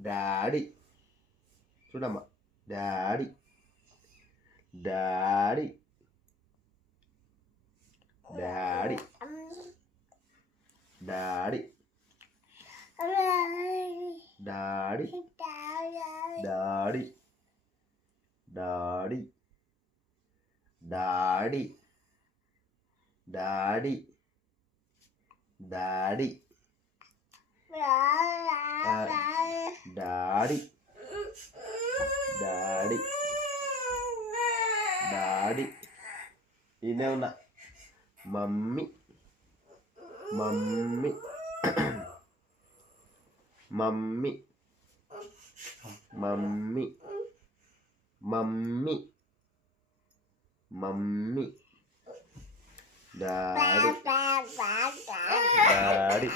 డాడీ. చూడమ్మా, daddy daddy daddy daddy daddy daddy daddy daddy daddy daddy daddy daddy daddy. ఈయనే ఉన్నా. Mummy mummy mummy mummy mummy mummy daddy daddy